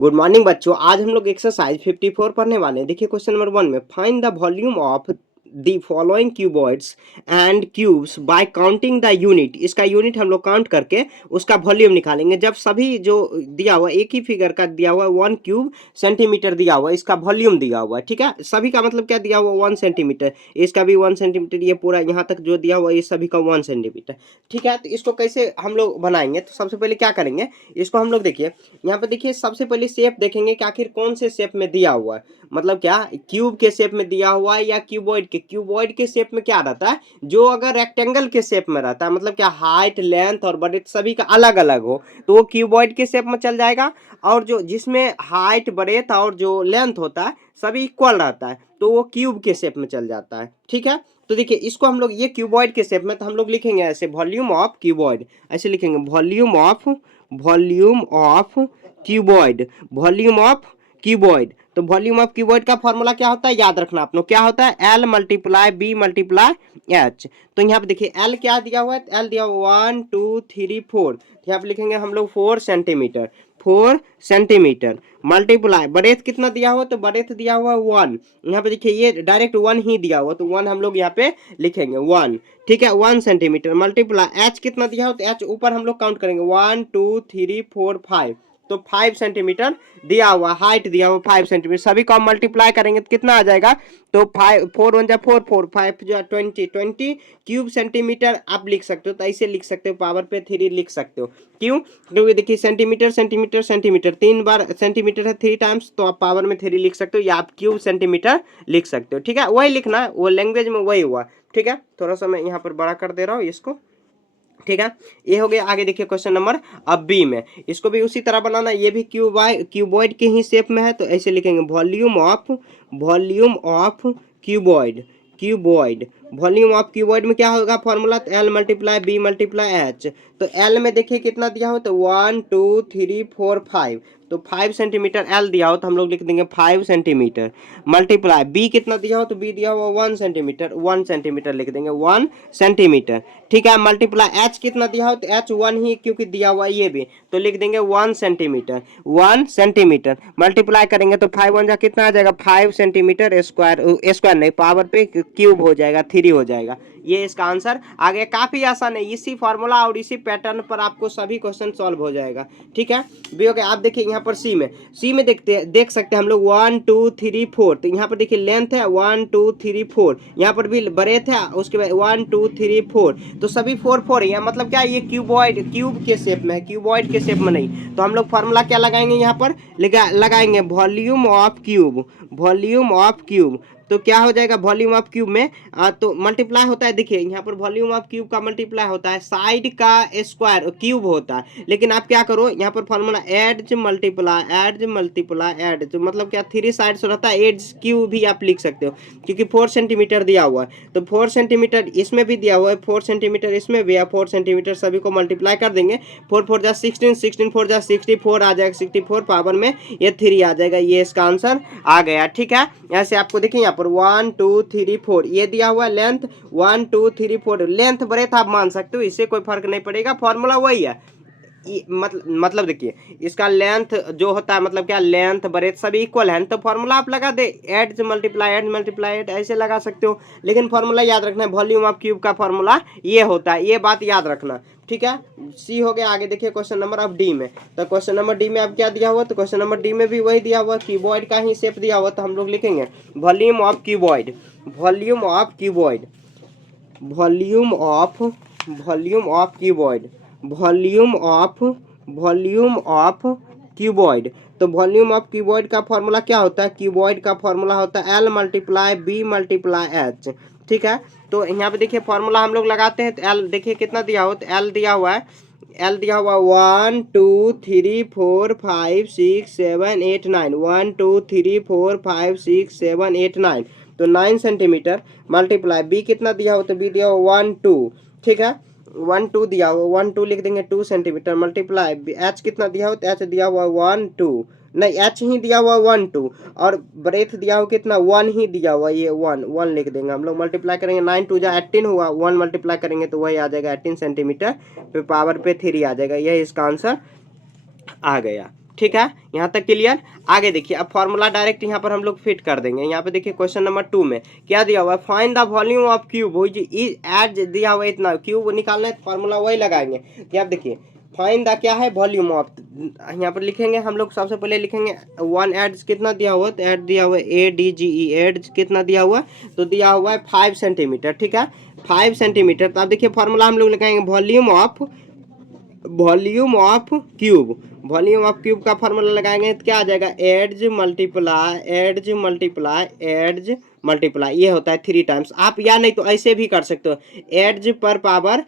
Good morning बच्चों। आज हम लोग एक्सरसाइज 54 पढ़ने वाले हैं। देखिए क्वेश्चन नंबर 1 में find the volume of the following cuboids and cubes bye counting the unit. इसका यूनिट हम लोग काउंट करके उसका वॉल्यूम निकालेंगे। जब सभी जो दिया हुआ एक ही फिगर का दिया हुआ 1 क्यूब सेंटीमीटर दिया हुआ, इसका वॉल्यूम दिया हुआ है। ठीक है, सभी का मतलब क्या दिया हुआ 1 सेंटीमीटर, इसका भी 1 सेंटीमीटर, ये पूरा यहाँ तक जो दिया हुआ ये सभी का 1 सेंटीमीटर। ठीक है, तो इसको कैसे हम लोग बनाएंगे? तो सबसे पहले क्या करेंगे, इसको हम लोग देखिए यहाँ पे देखिए सबसे पहले शेप देखेंगे कि आखिर कौन से शेप में दिया हुआ है। मतलब क्या क्यूब के शेप में दिया हुआ है या क्यूबॉइड के। क्यूबॉइड के शेप में क्या रहता है, जो अगर रेक्टेंगल के शेप में रहता है, मतलब क्या हाइट लेंथ और ब्रेथ सभी का अलग अलग हो, तो वो क्यूबॉइड के शेप में चल जाएगा। और जो जिसमें हाइट ब्रेथ और जो लेंथ होता है सभी इक्वल रहता है, तो वो क्यूब के शेप में चल जाता है। ठीक है, तो देखिए इसको हम लोग ये क्यूबॉइड के शेप में, तो हम लोग लिखेंगे ऐसे वॉल्यूम ऑफ क्यूबॉइड, ऐसे लिखेंगे volume of cuboid, volume of cuboid. तो वॉल्यूम ऑफ क्यूबॉइड का फॉर्मूला क्या होता है, याद रखना आप लोग, क्या होता है L multiply B multiply H. तो यहाँ पे देखिए एल क्या दिया हुआ है, एल दिया हुआ 1 2 3 4, यहाँ पे लिखेंगे हम लोग 4 सेंटीमीटर, 4 सेंटीमीटर मल्टीप्लाई ब्रेथ कितना दिया हुआ, तो ब्रेथ दिया हुआ 1। यहाँ पे देखिए ये डायरेक्ट 1 ही दिया हुआ, तो 1 हम लोग यहाँ पे लिखेंगे 1। ठीक है, 1 सेंटीमीटर मल्टीप्लाई एच कितना दिया हो, तो एच ऊपर हम लोग काउंट करेंगे 1 2 3 4 5, तो 5 सेंटीमीटर दिया हुआ, हाइट दिया हुआ 5 सेंटीमीटर। सभी को हम मल्टीप्लाई करेंगे तो कितना आ जाएगा, तो 5 4 1 जा 4 4 5 जो 20 क्यूब सेंटीमीटर आप लिख सकते हो। तो ऐसे लिख सकते हो, पावर पे 3 लिख सकते हो। क्यों? क्योंकि देखिए सेंटीमीटर सेंटीमीटर सेंटीमीटर 3 बार सेंटीमीटर है 3 टाइम्स, तो आप पावर में 3 लिख सकते हो, या आप क्यूब सेंटीमीटर लिख सकते हो। ठीक है, वही लिखना है, वो लैंग्वेज में वही हुआ। ठीक है, थोड़ा सा मैं यहाँ पर बड़ा कर दे रहा हूँ इसको। ठीक है, ये हो गया। आगे देखिए क्वेश्चन नंबर अब बी में, इसको भी उसी तरह बनाना, ये भी क्यूबॉइड के ही शेप में है, तो ऐसे लिखेंगे volume of cuboid, cuboid volume of cuboid में क्या होगा फॉर्मूला, तो L multiply B multiply H. तो एल में देखिए कितना दिया हो, तो 1 2 3 4 5, तो 5 सेंटीमीटर एल दिया हो, तो हम लोग लिख देंगे 5 सेंटीमीटर मल्टीप्लाई बी कितना दिया हो, तो बी दिया हुआ 1 सेंटीमीटर, 1 सेंटीमीटर लिख देंगे 1 सेंटीमीटर। ठीक है, मल्टीप्लाई एच कितना दिया हो, तो एच 1 ही क्योंकि दिया हुआ ये भी, तो लिख देंगे 1 सेंटीमीटर, 1 सेंटीमीटर मल्टीप्लाई करेंगे तो 5 1 जा कितना आ जाएगा, 5 सेंटीमीटर स्क्वायर, स्क्वायर नहीं पावर पे क्यूब हो जाएगा, 3 हो जाएगा। ये इसका आंसर आ गया। काफी आसान है, इसी फॉर्मूला और इसी पैटर्न पर आपको सभी क्वेश्चन सॉल्व हो जाएगा। ठीक है, भी हो गया। आप देखिए यहाँ पर सी में देख सकते हैं हम लोग 1 2 3 4, तो यहाँ पर देखिए लेंथ है 1 2 3 4, यहाँ पर भी ब्रेथ है, उसके बाद 1 2 3 4, तो सभी 4 4 है, मतलब क्या ये क्यूबॉइड क्यूब के शेप में है, क्यूबॉइड के शेप में नहीं। तो हम लोग फॉर्मूला क्या लगाएंगे यहाँ पर, लगाएंगे volume of cube, volume of cube. तो क्या हो जाएगा वॉल्यूम ऑफ क्यूब में, तो मल्टीप्लाई होता है, देखिए यहाँ पर वॉल्यूम ऑफ क्यूब का मल्टीप्लाई होता है साइड का स्क्वायर क्यूब होता है, लेकिन आप क्या करो यहाँ पर फॉर्मूला एड्ज मल्टीप्लाई एड्ज, मतलब क्या 3 साइड्स रहता है, एड्ज क्यूब भी आप लिख सकते हो, क्योंकि 4 सेंटीमीटर दिया हुआ है, तो 4 सेंटीमीटर इसमें भी दिया हुआ है, 4 सेंटीमीटर इसमें भी है, 4 सेंटीमीटर सभी को मल्टीप्लाई कर देंगे, 4 4 जा 16, 16 4 जा 64 आ जाएगा, 64 पावर में ये 3 आ जाएगा। ये इसका आंसर आ गया। ठीक है, ऐसे आपको देखिए यहाँ पर 1 2 3 4 ये दिया हुआ लेंथ 1 2 3 4, लेंथ ब्रेथ आप मान सकते हो, इससे कोई फर्क नहीं पड़ेगा, फॉर्मूला वही है। मतलब देखिए इसका लेंथ जो होता है, मतलब क्या लेंथ ब्रेथ सभी इक्वल है, तो फॉर्मूला आप लगा दे एड मल्टीप्लाई एड ऐसे लगा सकते हो, लेकिन फॉर्मूला याद रखना है, वॉल्यूम ऑफ क्यूब का फॉर्मूला ये होता है, ये बात याद रखना। ठीक है, सी हो गया। आगे देखिए क्वेश्चन नंबर अब डी में, तो क्वेश्चन नंबर डी में अब क्या दिया हुआ, तो क्वेश्चन नंबर डी में भी वही दिया हुआ, क्यूबॉइड का ही शेप दिया हुआ, तो हम लोग लिखेंगे volume of cuboid, volume of cuboid, volume of cuboid, volume of cuboid. तो वॉल्यूम ऑफ क्यूबॉइड का फॉर्मूला क्या होता है, क्यूबॉइड का फॉर्मूला होता है L multiply B multiply H. ठीक है, तो यहाँ पे देखिए फॉर्मूला हम लोग लगाते हैं, तो एल देखिए कितना दिया हो, तो एल दिया हुआ है, एल दिया हुआ 1 2 3 4 5 6 7 8 9, 1 2 3 4 5 6 7 8 9, तो 9 सेंटीमीटर मल्टीप्लाई बी कितना दिया हो, तो बी दिया हो 1 2। ठीक है, 1 2 दिया हुआ, 1 2 लिख देंगे 2 सेंटीमीटर मल्टीप्लाई एच कितना दिया हो, तो एच दिया हुआ 1 2, नहीं एच ही दिया हुआ 1 2, और ब्रेथ दिया हुआ कितना 1 ही दिया हुआ, ये 1 लिख देंगे हम लोग, मल्टीप्लाई करेंगे 9 2 जा 18 हुआ, 1 मल्टीप्लाई करेंगे तो वही आ जाएगा 18 सेंटीमीटर पे पावर पे 3 आ जाएगा। यही इसका आंसर आ गया। ठीक है, यहाँ तक क्लियर। आगे देखिए, अब फॉर्मूला डायरेक्ट यहाँ पर हम लोग फिट कर देंगे। यहाँ पे देखिए क्वेश्चन नंबर 2 में क्या दिया हुआ है, find the volume of cube, वो एज दिया हुआ है इतना, क्यूब निकालना है, फॉर्मूला वही लगाएंगे। क्या देखिए फाइंड द क्या है, वॉल्यूम ऑफ, यहाँ पर लिखेंगे हम लोग, सबसे पहले लिखेंगे 1 एड्स कितना दिया हुआ है, तो एड दिया हुआ है ADGE, एड्स कितना दिया हुआ है, तो दिया हुआ है 5 सेंटीमीटर, ठीक है 5 सेंटीमीटर। तो अब देखिए फॉर्मूला हम लोग लगाएंगे volume of cube, volume of cube का फॉर्मूला लगाएंगे तो क्या आ जाएगा, एड्ज मल्टीप्लाई, ये होता है 3 टाइम्स। आप या नहीं तो ऐसे भी कर सकते हो, एड्ज पर पावर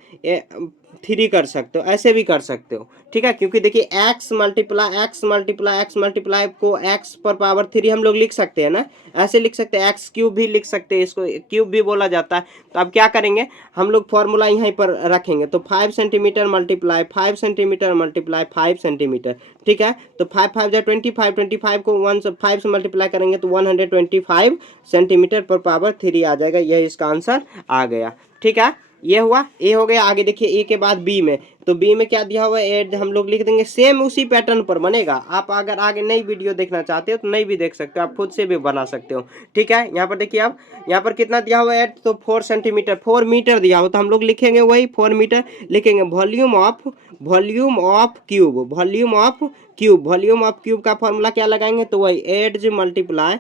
3 कर सकते हो, ऐसे भी कर सकते हो, ठीक है, क्योंकि देखिए x मल्टीप्लाई को x पर पावर 3 हम लोग लिख सकते हैं ना, ऐसे लिख सकते हैं, x क्यूब भी लिख सकते हैं, इसको क्यूब भी बोला जाता है। तो अब क्या करेंगे हम लोग, फॉर्मूला यहीं पर रखेंगे, तो 5 centimetre multiply 5 centimetre multiply 5 centimetre, ठीक है, तो 5 5 जा 25, 25 को 5 से मल्टीप्लाई करेंगे तो 125 सेंटीमीटर पर पावर 3 आ जाएगा, यह इसका आंसर आ गया, ठीक है। ये हुआ, ए हो गया। आगे देखिए ए के बाद बी में, तो बी में क्या दिया हुआ है, एड हम लोग लिख देंगे, सेम उसी पैटर्न पर बनेगा। आप अगर आगे नई वीडियो देखना चाहते हो तो नई भी देख सकते हो, आप खुद से भी बना सकते हो, ठीक है। यहाँ पर देखिए, अब यहाँ पर कितना दिया हुआ है, तो 4 सेंटीमीटर 4 मीटर दिया हुआ, तो हम लोग लिखेंगे वही 4 मीटर लिखेंगे। वॉल्यूम ऑफ क्यूब का फॉर्मूला क्या लगाएंगे, तो वही एड्ज मल्टीप्लाई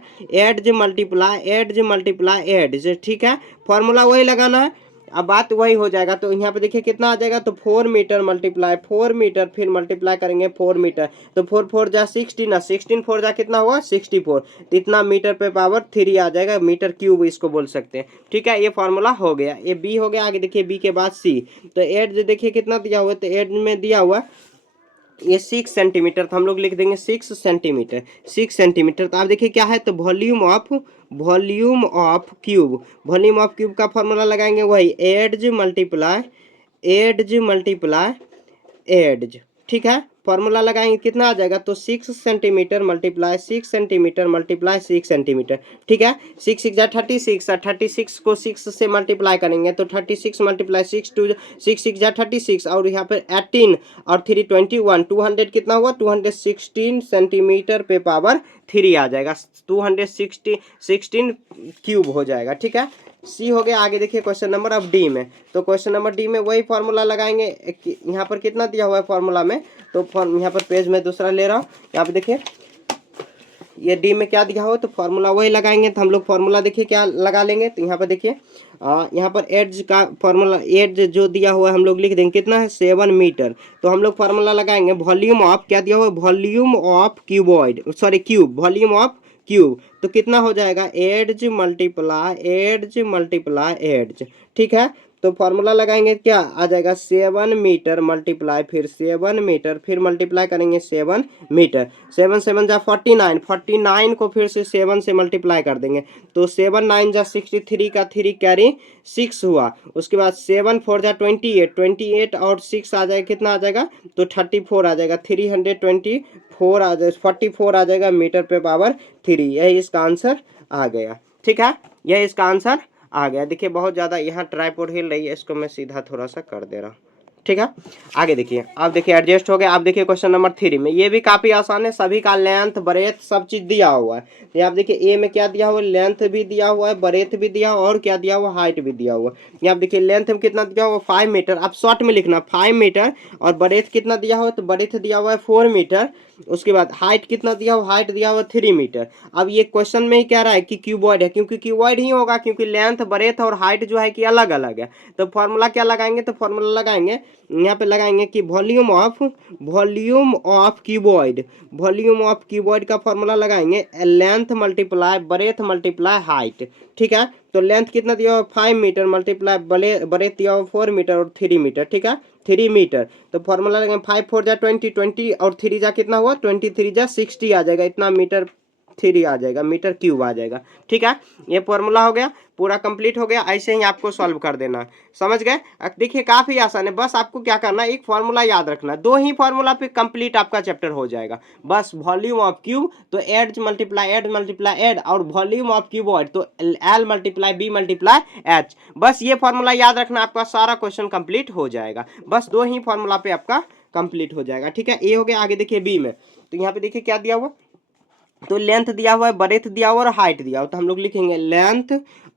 एड्ज, ठीक है, फॉर्मूला वही लगाना है। अब बात वही हो जाएगा, तो यहाँ पे देखिए कितना आ जाएगा, तो 4 मीटर मल्टीप्लाई 4 मीटर, फिर मल्टीप्लाई करेंगे 4 मीटर, तो 4 4 जा 16 ना, 16 4 जा कितना हुआ 64, तो इतना मीटर पे पावर 3 आ जाएगा, मीटर क्यूब इसको बोल सकते हैं, ठीक है। ये फार्मूला हो गया, ये बी हो गया। आगे देखिए बी के बाद सी, तो एड देखिए कितना दिया हुआ है, तो एड में दिया हुआ ये 6 सेंटीमीटर, तो हम लोग लिख देंगे 6 सेंटीमीटर। तो आप देखिए क्या है, तो वॉल्यूम ऑफ क्यूब का फॉर्मूला लगाएंगे वही एड्ज मल्टीप्लाई एड्ज, ठीक है, फॉर्मूला लगाएंगे कितना आ जाएगा, तो 6 सेंटीमीटर मल्टीप्लाई 6 सेंटीमीटर, ठीक है। 6 6 जा 36, 36 को 6 से मल्टीप्लाई करेंगे तो 36 मल्टीप्लाई 6 6 जा 36, और यहाँ पर 18 और 3 21, 200 कितना हुआ, 216 सेंटीमीटर पे पावर 3 आ जाएगा, 216 क्यूब हो जाएगा, ठीक है। सी हो गया। आगे देखिए क्वेश्चन नंबर अब डी में, तो क्वेश्चन नंबर डी में वही फार्मूला लगाएंगे। यहाँ पर कितना दिया हुआ है फार्मूला में, तो यहाँ पर पेज में दूसरा ले रहा हूँ, यहाँ पे देखिए ये डी में क्या दिया हुआ है, तो फार्मूला वही लगाएंगे। तो हम लोग फार्मूला देखिए क्या लगा लेंगे, तो यहाँ पर देखिए यहाँ पर एड्ज का फार्मूला, एड्ज जो दिया हुआ है हम लोग लिख देंगे कितना है 7 मीटर, तो हम लोग फार्मूला लगाएंगे वॉल्यूम ऑफ, क्या दिया हुआ है, वॉल्यूम ऑफ क्यूब, तो कितना हो जाएगा, एड्ज मल्टीप्लाई एड्ज, ठीक है। तो फार्मूला लगाएंगे क्या आ जाएगा, 7 मीटर मल्टीप्लाई फिर 7 मीटर, फिर मल्टीप्लाई करेंगे 7 मीटर, 7 7 जा 49 को फिर से 7 से मल्टीप्लाई कर देंगे, तो 7 9 जा 63 का 3 कैरी 6 हुआ। उसके बाद 7 4 जा 28 और 6 आ जाएगा, कितना आ जाएगा, तो 34 आ जाएगा, 324 आ जाएगा, 44 आ जाएगा मीटर पे पावर 3, यही इसका आंसर आ गया, ठीक है, यह इसका आंसर आ गया। देखिए बहुत ज़्यादा यहाँ ट्राइपॉड हिल रही है, इसको मैं सीधा थोड़ा सा कर दे रहा हूँ, ठीक है। आगे देखिए, अब देखिए एडजस्ट हो गया। आप देखिए क्वेश्चन नंबर 3 में, ये भी काफ़ी आसान है, सभी का लेंथ ब्रेथ सब चीज़ दिया हुआ है। ये आप देखिए ए में क्या दिया हुआ है, लेंथ भी दिया हुआ है, ब्रेथ भी दिया हुआ है, और क्या दिया हुआ, हाइट भी दिया हुआ है। ये आप देखिए लेंथ में कितना दिया हुआ 5 मीटर, आप शॉर्ट में लिखना 5 मीटर, और ब्रेथ कितना दिया हुआ है, तो ब्रेथ दिया हुआ है 4 मीटर। उसके बाद हाइट कितना दिया हुआ, हाइट दिया हुआ 3 मीटर। अब ये क्वेश्चन में ही कह रहा है कि क्यूबॉइड है, क्योंकि क्यूबॉइड ही होगा, क्योंकि लेंथ ब्रेथ और हाइट जो है कि अलग अलग है। तो फॉर्मूला क्या लगाएंगे, तो फॉर्मूला लगाएंगे यहाँ पे लगाएंगे कि वॉल्यूम ऑफ क्यूबॉइड का फॉर्मूला लगाएंगे length multiply breath multiply height, ठीक है। तो लेंथ कितना दिया हुआ 5 मीटर मल्टीप्लाई ब्रेथ दिया हुआ 4 मीटर और 3 मीटर, ठीक है, 3 मीटर। तो फॉर्मूला लगेंगे 5 4 जा 20 और 3 जा कितना हुआ 23 जा 60 आ जाएगा, इतना मीटर 3 आ जाएगा, मीटर क्यूब आ जाएगा, ठीक है। ये फॉर्मूला हो गया, पूरा कंप्लीट हो गया। ऐसे ही आपको सॉल्व कर देना, समझ गए। देखिए काफ़ी आसान है, बस आपको क्या करना है, एक फार्मूला याद रखना, 2 ही फार्मूला पे कंप्लीट आपका चैप्टर हो जाएगा। बस वॉल्यूम ऑफ क्यूब तो एड मल्टीप्लाई एड, और वॉल्यूम ऑफ क्यूबॉइड तो L multiply B multiply H. बस ये फार्मूला याद रखना, आपका सारा क्वेश्चन कंप्लीट हो जाएगा। बस 2 ही फार्मूला पे आपका कंप्लीट हो जाएगा, ठीक है। ए हो गया। आगे देखिए बी में, तो यहाँ पे देखिए क्या दिया हुआ, तो लेंथ दिया हुआ है, बरेथ दिया हुआ और हाइट दिया हुआ, तो हम लोग लिखेंगे लेंथ,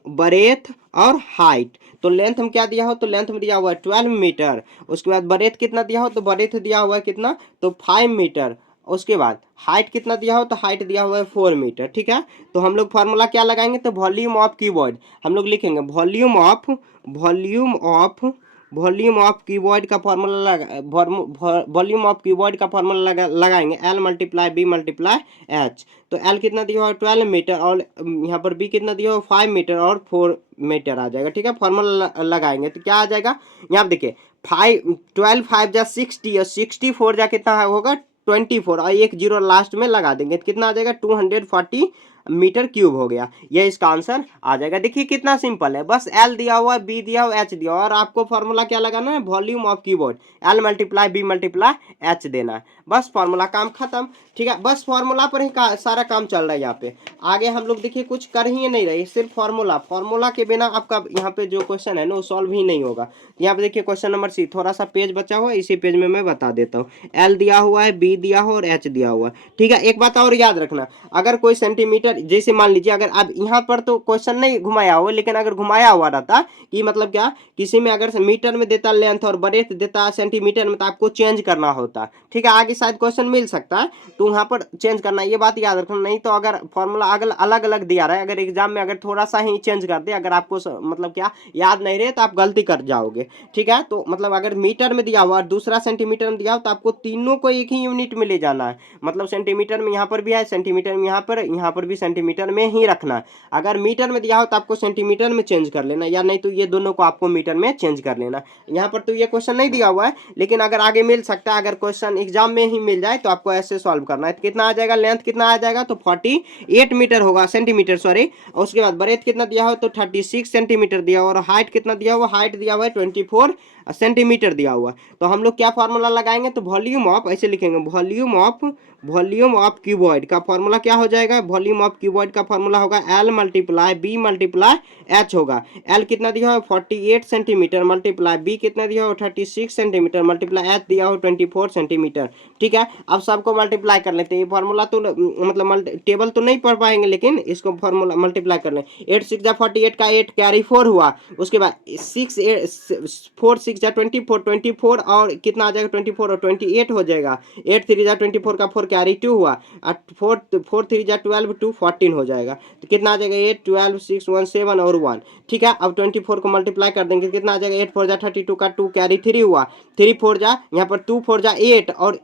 बरेथ और हाइट। तो लेंथ में क्या दिया हो, तो लेंथ में दिया हुआ है 12 मीटर। उसके बाद बरेथ कितना दिया हो, तो बरेथ दिया हुआ है कितना, तो 5 मीटर। उसके बाद हाइट कितना दिया हो, तो हाइट दिया हुआ है 4 मीटर। ठीक है, तो हम लोग फार्मूला क्या लगाएंगे, तो वॉल्यूम ऑफ क्यूबॉइड हम लोग लिखेंगे, वॉल्यूम ऑफ क्यूबॉइड का फॉर्मूला वॉल्यूम ऑफ क्यूबॉइड का फॉर्मूला लगाएंगे, L multiply B multiply H. तो एल कितना दिया हुआ है 12 मीटर और यहाँ पर बी कितना दिया हुआ 5 मीटर और 4 मीटर आ जाएगा। ठीक है, फॉर्मूला लगाएंगे तो क्या आ जाएगा, यहाँ देखिए 12 5 जा 60 और 64 जा कितना होगा 24 और एक जीरो लास्ट में लगा देंगे तो कितना आ जाएगा 240 मीटर क्यूब हो गया। ये इसका आंसर आ जाएगा। देखिए कितना सिंपल है, बस एल दिया हुआ है, बी दिया हुआ, एच दिया हुआ, और आपको फॉर्मूला क्या लगाना है, volume of cuboid, L multiply B multiply H देना है, बस फॉर्मूला काम खत्म। ठीक है, बस फॉर्मूला पर ही सारा काम चल रहा है यहाँ पे। आगे हम लोग देखिए कुछ कर ही नहीं रहे, सिर्फ फॉर्मूला के बिना आपका यहाँ पे जो क्वेश्चन है ना वो सॉल्व ही नहीं होगा। यहाँ पे देखिए क्वेश्चन नंबर सी, थोड़ा सा पेज बचा हुआ है, इसी पेज में मैं बता देता हूँ। एल दिया हुआ है, बी दिया हुआ और एच दिया हुआ है। ठीक है, एक बात और याद रखना, अगर कोई सेंटीमीटर, जैसे मान लीजिए अगर आप यहाँ पर तो क्वेश्चन नहीं घुमाया हुआ, लेकिन अगर घुमाया हुआ रहता कि मतलब क्या, किसी में अगर मीटर में देता लेंथ और बरेथ देता सेंटीमीटर में, तो आपको चेंज करना होता। ठीक है, आगे शायद क्वेश्चन मिल सकता है तो वहां पर चेंज करना, ये बात याद रखना। नहीं तो अगर फॉर्मूला अलग अलग दिया रहा है, अगर एग्जाम में अगर थोड़ा सा ही चेंज कर दे, अगर आपको मतलब क्या याद नहीं रहे तो आप गलती कर जाओगे। ठीक है, तो मतलब अगर मीटर में दिया हुआ और दूसरा सेंटीमीटर में दिया हो तो आपको तीनों को एक ही यूनिट में ले जाना है। मतलब सेंटीमीटर में यहाँ पर भी है, सेंटीमीटर में यहाँ पर भी सेंटीमीटर में ही रखना है। अगर मीटर में दिया हो तो आपको सेंटीमीटर में चेंज कर लेना, या नहीं तो ये दोनों को आपको मीटर में चेंज कर लेना। यहाँ पर तो ये क्वेश्चन नहीं दिया हुआ है, लेकिन अगर आगे मिल सकता है, अगर क्वेश्चन एग्जाम में ही मिल जाए तो आपको ऐसे सॉल्व करना है। तो कितना आ जाएगा, लेंथ कितना आ जाएगा, तो 48 मीटर होगा, सेंटीमीटर सॉरी। उसके बाद बरेथ कितना दिया हो, तो 36 सेंटीमीटर दिया हुआ, और हाइट कितना दिया हुआ, हाइट दिया हुआ है 24 सेंटीमीटर दिया हुआ। तो हम लोग क्या फॉर्मूला लगाएंगे, तो वॉल्यूम ऑफ, ऐसे लिखेंगे, वॉल्यूम ऑफ क्यूबॉइड का फॉर्मूला क्या हो जाएगा, वॉल्यूम ऑफ क्यूबॉइड का फॉर्मूला होगा L multiply B multiply H होगा। एल कितना दिया हो 48 सेंटीमीटर मल्टीप्लाई बी कितना दिया हो 36 सेंटीमीटर मल्टीप्लाई एच दिया हो 24 सेंटीमीटर। ठीक है, अब सबको मल्टीप्लाई कर लेते हैं। ये फॉर्मूला तो मतलब टेबल तो नहीं पढ़ पाएंगे, लेकिन इसको फॉर्मूला मल्टीप्लाई कर लें। 8 6 जा 48 का 8 कैरी 4 हुआ। उसके बाद 4 6 जा 24 और कितना आ जाएगा 24 और 28 हो जाएगा। 8 3 जा 24 का 4 कैरी 2 हुआ, और 4 3 जा 12 2 14 हो जाएगा। तो कितना आ जाएगा 8 12 6 1 7 और 1। ठीक है, अब 24 को मल्टीप्लाई कर देंगे, कितना आ जाएगा 8 4 जा 32 का 2 कैरी 3 हुआ। 3 4 जा यहाँ पर 2 4 जा 8 और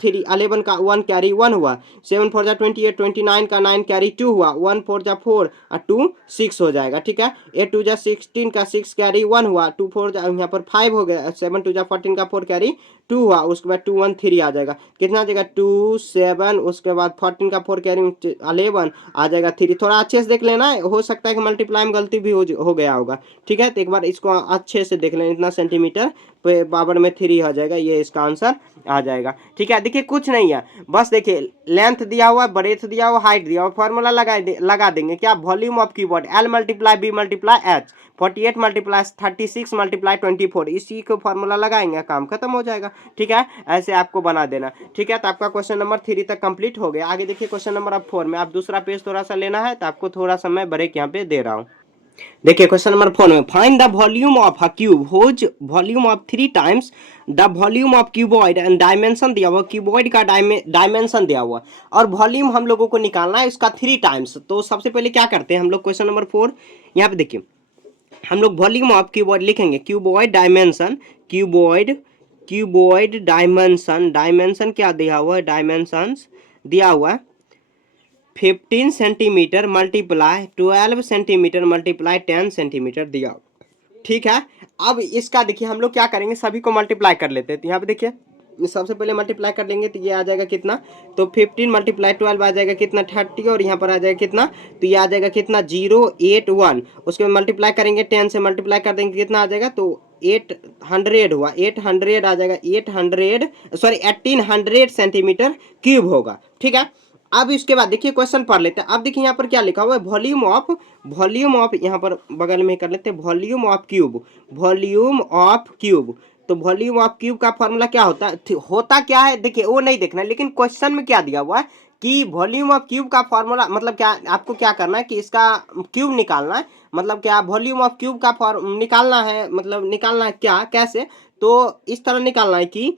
3 11 का 1 कैरी 1 हुआ। 7 4 जा 28 29 का 9 कैरी 2 हुआ। 1 4 जा 4 और 2 6 हो जाएगा। ठीक है, 8 2 जा 16 का 6 कैरी 1 हुआ। 2 4 जा यहाँ पर 5 हो गया। 7 2 जा 14 का 4 कैरी 2 हुआ। उसके बाद 2 1 3 आ जाएगा, कितना आ जाएगा 2 7। उसके बाद 14 का 4 कैरी 11 आ जाएगा 3। थोड़ा अच्छे से देख लेना, हो सकता है कि मल्टीप्लाई में गलती भी हो गया होगा। ठीक है, तो एक बार इसको अच्छे से देख लेना, इतना सेंटीमीटर पावर में 3 आ जाएगा, ये इसका आंसर आ जाएगा। ठीक है, देखिए कुछ नहीं है, बस देखिए लेंथ दिया हुआ है, ब्रेथ दिया हुआ, हाइट दिया हुआ, फॉर्मूला लगा देंगे क्या, volume of cuboid L multiply B multiply H, 48 multiply 36 multiply 24, इसी को फॉर्मूला लगाएंगे, काम खत्म हो जाएगा। ठीक है, ऐसे आपको बना देना। ठीक है, तो आपका क्वेश्चन नंबर 3 तक कंप्लीट हो गया। आगे देखिए क्वेश्चन नंबर 4 में आप दूसरा पेज थोड़ा सा लेना है, तो आपको थोड़ा सा मैं ब्रेक यहाँ पे दे रहा हूँ। देखिए क्वेश्चन नंबर 4 में, find the volume of a cube whose volume of 3 times the volume of cuboid and dimension दिया हुआ, क्यूबॉइड का डायमेंशन दिया हुआ और वॉल्यूम हम लोगों को निकालना है इसका 3 टाइम्स। तो सबसे पहले क्या करते हैं हम लोग, क्वेश्चन नंबर 4 यहाँ पे देखिए, हम लोग वॉल्यूम ऑफ क्यूबॉइड लिखेंगे, क्यूबॉइड डायमेंशन, क्यूबॉइड डायमेंशन क्या दिया हुआ है, डायमेंशंस दिया हुआ है 15 centimetre multiply 12 centimetre multiply 10 centimetre दिया। ठीक है, अब इसका देखिए हम लोग क्या करेंगे, सभी को मल्टीप्लाई कर लेते हैं। तो यहाँ पे देखिए सबसे पहले मल्टीप्लाई कर लेंगे तो ये आ जाएगा कितना, तो 15 मल्टीप्लाई 12 आ जाएगा कितना 30, और यहाँ पर आ जाएगा कितना, तो ये आ जाएगा कितना 081। उसके बाद मल्टीप्लाई करेंगे 10 से, मल्टीप्लाई कर देंगे कितना आ जाएगा, तो 800 हुआ, 800 आ जाएगा, 1800 सेंटीमीटर क्यूब होगा। ठीक है, अब इसके बाद देखिए क्वेश्चन पढ़ लेते हैं। अब देखिए यहाँ पर क्या लिखा हुआ है, वॉल्यूम ऑफ यहाँ पर बगल में कर लेते हैं, वॉल्यूम ऑफ क्यूब तो वॉल्यूम ऑफ क्यूब का फॉर्मूला क्या होता है, होता क्या है देखिए वो नहीं देखना, लेकिन क्वेश्चन में क्या दिया हुआ है कि वॉल्यूम ऑफ क्यूब का फॉर्मूला मतलब क्या, आपको क्या करना है कि इसका क्यूब निकालना है, मतलब क्या वॉल्यूम ऑफ क्यूब का फॉर्म निकालना है, मतलब निकालना है क्या कैसे, तो इस तरह निकालना है कि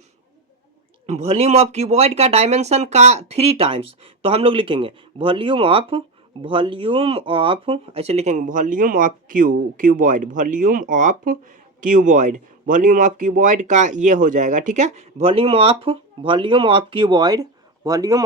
वॉल्यूम ऑफ क्यूबॉइड का डायमेंशन का 3 टाइम्स। तो हम लोग लिखेंगे वॉल्यूम ऑफ ऐसे लिखेंगे volume of cuboid, volume of cuboid का ये हो जाएगा, ठीक है, वॉल्यूम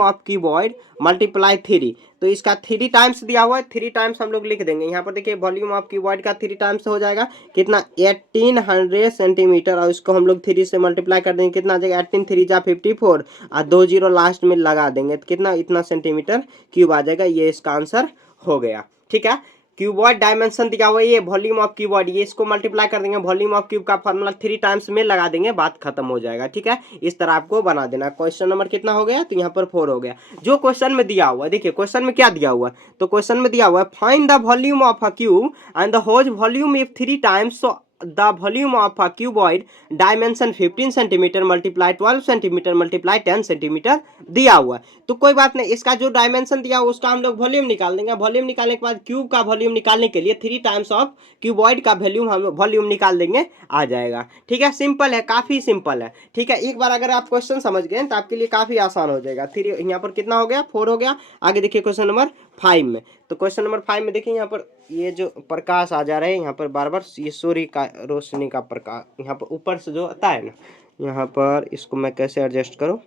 ऑफ क्यूबॉइड मल्टीप्लाई 3, तो इसका 3 टाइम्स दिया हुआ है, 3 टाइम्स हम लोग लिख देंगे यहाँ पर। देखिए वॉल्यूम ऑफ क्यूबॉइड का 3 टाइम्स हो जाएगा कितना 1800 सेंटीमीटर, और इसको हम लोग 3 से मल्टीप्लाई कर देंगे, कितना आ जाएगा 18 3 जा 54 और 2 जीरो लास्ट में लगा देंगे तो कितना इतना सेंटीमीटर क्यूब आ जाएगा, ये इसका आंसर हो गया, ठीक है। क्यूबॉइड डायमेंशन दिया हुआ है ये वॉल्यूम ऑफ क्यूबॉइड, ये इसको मल्टीप्लाई कर देंगे, वॉल्यूम ऑफ क्यूब का फॉर्मूला 3 टाइम्स में लगा देंगे, बात खत्म हो जाएगा, ठीक है। इस तरह आपको बना देना। क्वेश्चन नंबर कितना हो गया, तो यहाँ पर 4 हो गया। जो क्वेश्चन में दिया हुआ है, देखिए क्वेश्चन में क्या दिया हुआ है, तो क्वेश्चन में दिया हुआ है find the volume of a cube and the whole volume if 3 times, so the volume of a cuboid dimension 15 centimetre multiply 12 centimetre multiply 10 centimetre दिया हुआ है। तो कोई बात नहीं, इसका जो डायमेंशन दिया हुआ उसका हम लोग वॉल्यूम निकाल देंगे। वॉल्यूम निकालने के बाद क्यूब का वॉल्यूम निकालने के लिए 3 टाइम्स ऑफ क्यूबॉइड का वॉल्यूम हम वॉल्यूम निकाल देंगे, आ जाएगा, ठीक है। सिंपल है, काफी सिंपल है, ठीक है। एक बार अगर आप क्वेश्चन समझ गए तो आपके लिए काफी आसान हो जाएगा। 3 यहाँ पर कितना हो गया 4 हो गया। आगे देखिए क्वेश्चन नंबर 5 में, तो क्वेश्चन नंबर 5 में देखिए यहाँ पर ये जो प्रकाश आ जा रहा है यहाँ पर बार बार, ये सूर्य का रोशनी का प्रकाश यहाँ पर ऊपर से जो आता है ना, यहाँ पर इसको मैं कैसे एडजस्ट करूँ,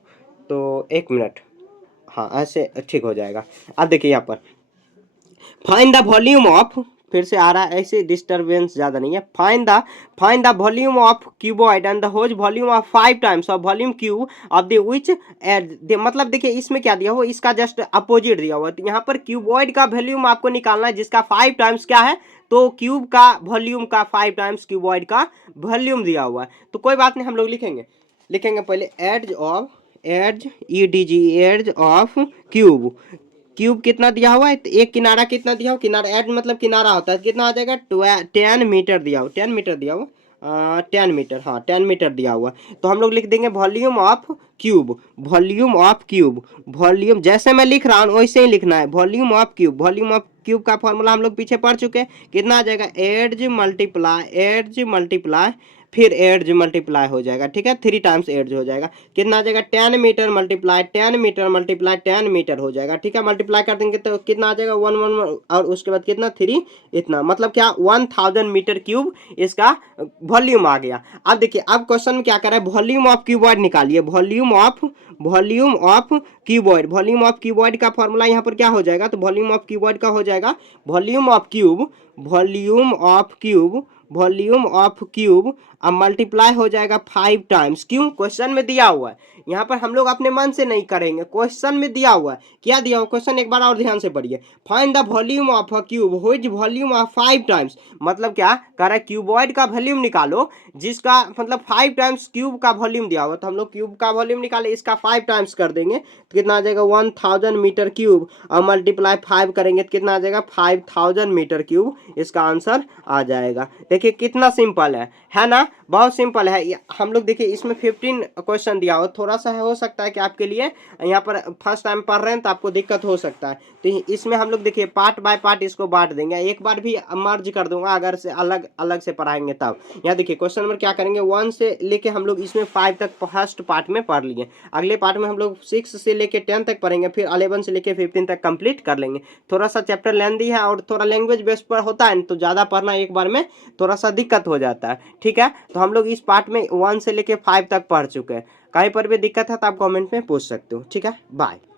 तो 1 मिनट, हाँ ऐसे ठीक हो जाएगा। अब देखिए यहाँ पर फाइंड द वॉल्यूम ऑफ, फिर से आ रहा है, ऐसे डिस्टरबेंस ज़्यादा नहीं है। Find the volume of cuboid and the whole volume of 5 times of volume cube of the which मतलब देखिए इसमें क्या दिया हुआ, इसका जस्ट अपोजिट दिया हुआ है। तो यहाँ पर क्यूबॉइड का वॉल्यूम आपको निकालना है जिसका 5 टाइम्स क्या है, तो क्यूब का वॉल्यूम का 5 टाइम्स क्यूबॉइड का वॉल्यूम दिया हुआ है। तो कोई बात नहीं, हम लोग लिखेंगे पहले एड्ज ऑफ क्यूब कितना दिया हुआ है, तो एक किनारा कितना दिया हुआ, किनारा एड मतलब किनारा होता है, कितना आ जाएगा 10 मीटर दिया हुआ, 10 मीटर दिया हुआ, 10 मीटर, हाँ 10 मीटर दिया हुआ। तो हम लोग लिख देंगे वॉल्यूम ऑफ क्यूब, वॉल्यूम जैसे मैं लिख रहा हूँ वैसे ही लिखना है, वॉल्यूम ऑफ क्यूब का फॉर्मूला हम लोग पीछे पढ़ चुके हैं, कितना आ जाएगा एड्ज मल्टीप्लाई फिर एड्ज मल्टीप्लाई हो जाएगा, ठीक है, 3 टाइम्स एड्ज हो जाएगा, कितना आ जाएगा 10 मीटर मल्टीप्लाई 10 मीटर हो जाएगा, ठीक है। मल्टीप्लाई कर देंगे तो कितना आ जाएगा 1 और उसके बाद कितना 3, इतना मतलब क्या 1000 मीटर क्यूब इसका वॉल्यूम आ गया। अब देखिए अब क्वेश्चन में क्या कर रहा है, वॉल्यूम ऑफ क्यूबॉइड निकालिए, वॉल्यूम ऑफ क्यूबॉइड का फॉर्मूला यहाँ पर क्या हो जाएगा, तो वॉल्यूम ऑफ क्यूबॉइड का हो जाएगा वॉल्यूम ऑफ क्यूब अब मल्टीप्लाई हो जाएगा 5 टाइम्स, क्यों क्वेश्चन में दिया हुआ है, यहाँ पर हम लोग अपने मन से नहीं करेंगे, क्वेश्चन में दिया हुआ है। क्या दिया हुआ क्वेश्चन एक बार और ध्यान से पढ़िए, find the volume of a cube which volume of 5 times, मतलब क्या कह रहा है क्यूबॉइड का वॉल्यूम निकालो जिसका मतलब 5 टाइम्स क्यूब का वॉल्यूम दिया हुआ। तो हम लोग क्यूब का वॉल्यूम निकाले, इसका 5 टाइम्स कर देंगे तो कितना आ जाएगा 1000 मीटर क्यूब, और मल्टीप्लाई 5 करेंगे तो कितना आ जाएगा 5000 मीटर क्यूब, इसका आंसर आ जाएगा। देखिए कितना सिंपल है ना, बहुत सिंपल है। हम लोग देखिए इसमें 15 क्वेश्चन दिया हो, थोड़ा सा हो सकता है कि आपके लिए यहाँ पर फर्स्ट टाइम पढ़ रहे हैं तो आपको दिक्कत हो सकता है, तो इसमें हम लोग देखिए पार्ट बाय पार्ट इसको बांट देंगे, एक बार भी मर्ज कर दूंगा अगर से अलग अलग से पढ़ाएंगे तब। यहाँ देखिए क्वेश्चन नंबर क्या करेंगे 1 से लेके हम लोग इसमें 5 तक फर्स्ट पार्ट में पढ़ लिए, अगले पार्ट में हम लोग 6 से लेके 10 तक पढ़ेंगे, फिर 11 से लेके 15 तक कंप्लीट कर लेंगे। थोड़ा सा चैप्टर लेंदी है और थोड़ा लैंग्वेज बेस पर होता है तो ज़्यादा पढ़ना एक बार में थोड़ा सा दिक्कत हो जाता है, ठीक है। तो हम लोग इस पार्ट में 1 से लेके 5 तक पढ़ चुके हैं। कहीं पर भी दिक्कत है तो आप कमेंट में पूछ सकते हो, ठीक है। बाय।